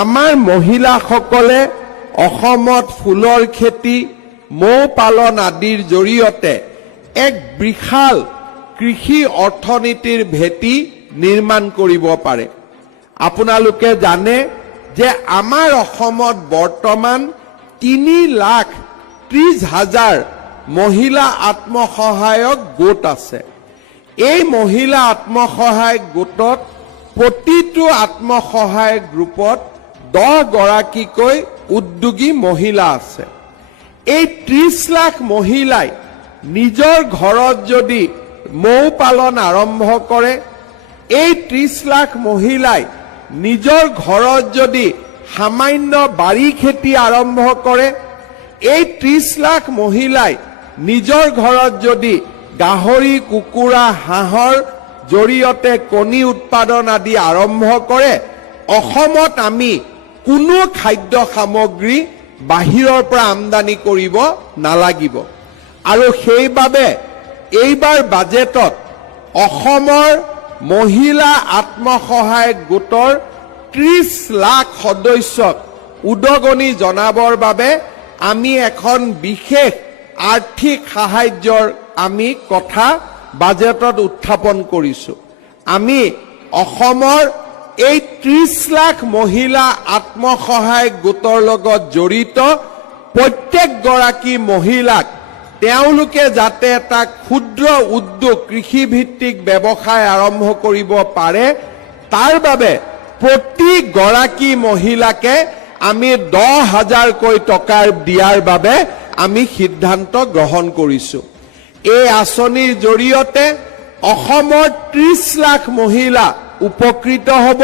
আমাৰ মহিলাসকলে অসমত ফুলৰ খেতি, মৌ পালন আদিৰ জৰিয়তে এক বিশাল কৃষি অৰ্থনীতিৰ ভেটি নিৰ্মাণ কৰিব পাৰে। আপোনালোকে জানে যে আমাৰ অসমত বৰ্তমান 3,30,000 মহিলা আত্মসহায়ক গোট আছে। এই মহিলা আত্মসহায়ক গোটত প্ৰতিটো আত্মসহায়ক গ্ৰুপত 10 গৰাকীকৈ উদ্যোগী মহিলা আছে। এই 30 লাখ মহিলাই নিজৰ ঘৰত যদি মৌ পালন আৰম্ভ কৰে, এই 30 লাখ মহিলাই নিজৰ ঘৰত যদি সামান্য বাৰী খেতি আৰম্ভ কৰে, এই 30 লাখ মহিলাই নিজৰ ঘৰত যদি গাহৰি, কুকুৰা, হাঁহৰ জৰিয়তে কণী উৎপাদন আদি আৰম্ভ কৰে, অসমত আমি কোনো খাদ্য সামগ্ৰী বাহিৰৰ পৰা আমদানি কৰিব নালাগিব। আৰু সেইবাবে এইবাৰ বাজেটত অসমৰ মহিলা আত্মসহায়ক গোটৰ 30 লাখ সদস্যক উদগনি জনাবৰ বাবে আমি এখন বিশেষ আৰ্থিক সাহায্যৰ আমি কথা বাজেটত উত্থাপন কৰিছো। আমি অসমৰ এই 30 লাখ মহিলা আত্মসহায়ক গোটৰ লগত জড়িত প্ৰত্যেকগৰাকী মহিলাক তেওঁলোকে যাতে এটা ক্ষুদ্ৰ উদ্যোগ, কৃষিভিত্তিক ব্যৱসায় আৰম্ভ কৰিব পাৰে, তাৰ বাবে প্ৰতিগৰাকী মহিলাকে আমি 10,000কৈ টকা দিয়াৰ বাবে আমি সিদ্ধান্ত গ্ৰহণ কৰিছো। এই আঁচনিৰ জৰিয়তে অসমৰ 30 লাখ মহিলা উপকৃত হ'ব।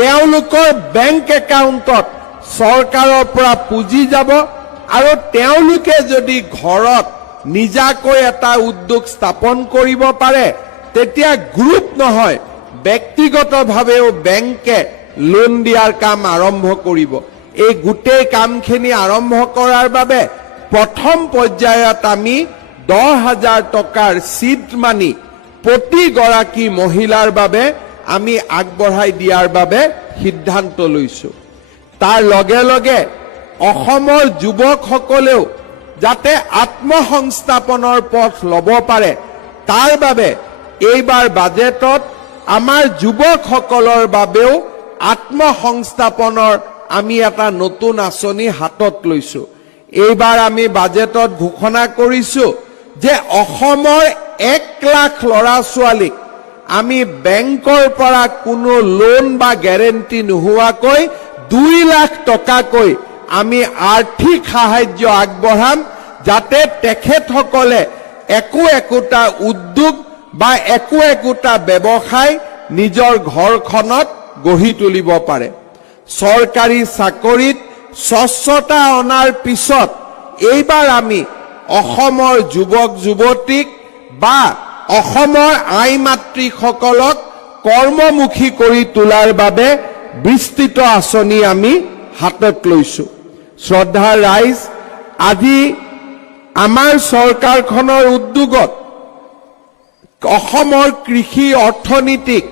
তেওঁলোকৰ বেংক একাউণ্টত চৰকাৰৰ পৰা পুঁজি যাব আৰু তেওঁলোকে যদি ঘৰত নিজাকৈ এটা উদ্যোগ স্থাপন কৰিব পাৰে, তেতিয়া গ্ৰুপ নহয়, ব্যক্তিগতভাৱেও বেংকে লোন দিয়াৰ কাম আৰম্ভ কৰিব। এই গোটেই কামখিনি আৰম্ভ কৰাৰ বাবে প্ৰথম পৰ্যায়ত আমি 10,000 টকাৰ সিড মানি প্ৰতিগৰাকী মহিলাৰ বাবে আমি আগবঢ়াই দিয়াৰ বাবে সিদ্ধান্ত লৈছো। তাৰ লগে লগে অসমৰ যুৱকসকলেও যাতে আত্মসংস্থাপনৰ পথ ল'ব পাৰে, তাৰ বাবে এইবাৰ বাজেটত আমাৰ যুৱকসকলৰ বাবেও আত্মসংস্থাপনৰ আমি এটা নতুন আঁচনি হাতত লৈছো। এইবাৰ আমি বাজেটত ঘোষণা কৰিছো যে অসমৰ 1 লাখ ল'ৰা ছোৱালীক আমি বেংকৰ পৰা কোনো লোন বা গ্যাৰেণ্টি নোহোৱাকৈ 2 লাখ টকাকৈ আমি আৰ্থিক সাহায্য আগবঢ়াম, যাতে তেখেতসকলে একোটা উদ্যোগ বা একোটা ব্যৱসায় নিজৰ ঘৰখনত গঢ়ি তুলিব পাৰে। চৰকাৰী চাকৰিত স্বচ্ছতা অনাৰ পিছত এইবাৰ আমি অসমৰ যুৱক যুৱতীক বা অসমৰ আই মাতৃসকলক কৰ্মমুখী কৰি তোলাৰ বাবে বিস্তৃত আঁচনি আমি হাতত লৈছো। শ্ৰদ্ধাৰ ৰাইজ, আজি আমাৰ চৰকাৰখনৰ উদ্যোগত অসমৰ কৃষি অৰ্থনীতিক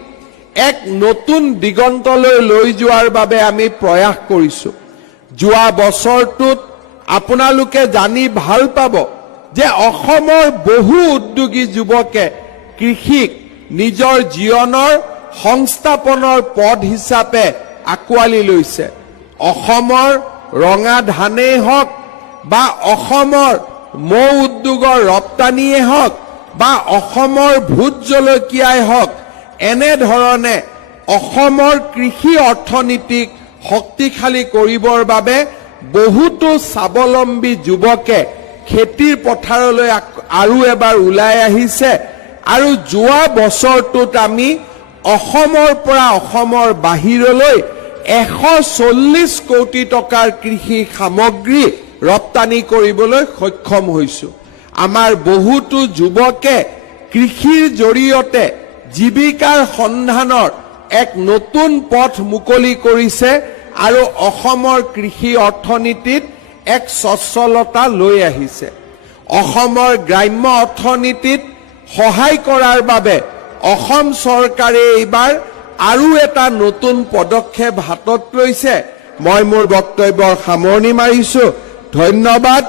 এক নতুন দিগন্তলৈ লৈ যোৱাৰ বাবে আমি প্ৰয়াস কৰিছো। যোৱা বছৰটোত আপোনালোকে জানি ভাল পাব যে অসমৰ বহু উদ্যোগী যুৱকে কৃষিক নিজৰ জীৱনৰ সংস্থাপনৰ পথ হিচাপে আঁকোৱালি লৈছে। অসমৰ ৰঙা ধানেই হওক বা অসমৰ মৌ উদ্যোগৰ ৰপ্তানিয়ে হওক বা অসমৰ ভোট জলকীয়াই হওক, এনেধৰণে অসমৰ কৃষি অৰ্থনীতিক শক্তিশালী কৰিবৰ বাবে বহুতো স্বাৱলম্বী যুৱকে খেতিৰ পথাৰলৈ আৰু এবাৰ ওলাই আহিছে। আৰু যোৱা বছৰটোত আমি অসমৰ পৰা অসমৰ বাহিৰলৈ 140 কোটি টকাৰ কৃষি সামগ্ৰী ৰপ্তানি কৰিবলৈ সক্ষম হৈছো। আমাৰ বহুতো যুৱকে কৃষিৰ জৰিয়তে জীৱিকাৰ সন্ধানৰ এক নতুন পথ মুকলি কৰিছে আৰু অসমৰ কৃষি অৰ্থনীতিত এক সচ্ছলতা লৈ আহিছে। অসমৰ গ্ৰাম্য অৰ্থনীতিত সহায় কৰাৰ বাবে অসম চৰকাৰে এইবাৰ আৰু এটা নতুন পদক্ষেপ হাতত লৈছে মই মোৰ বক্তব্যৰ সামৰণি মাৰিছো। ধন্যবাদ।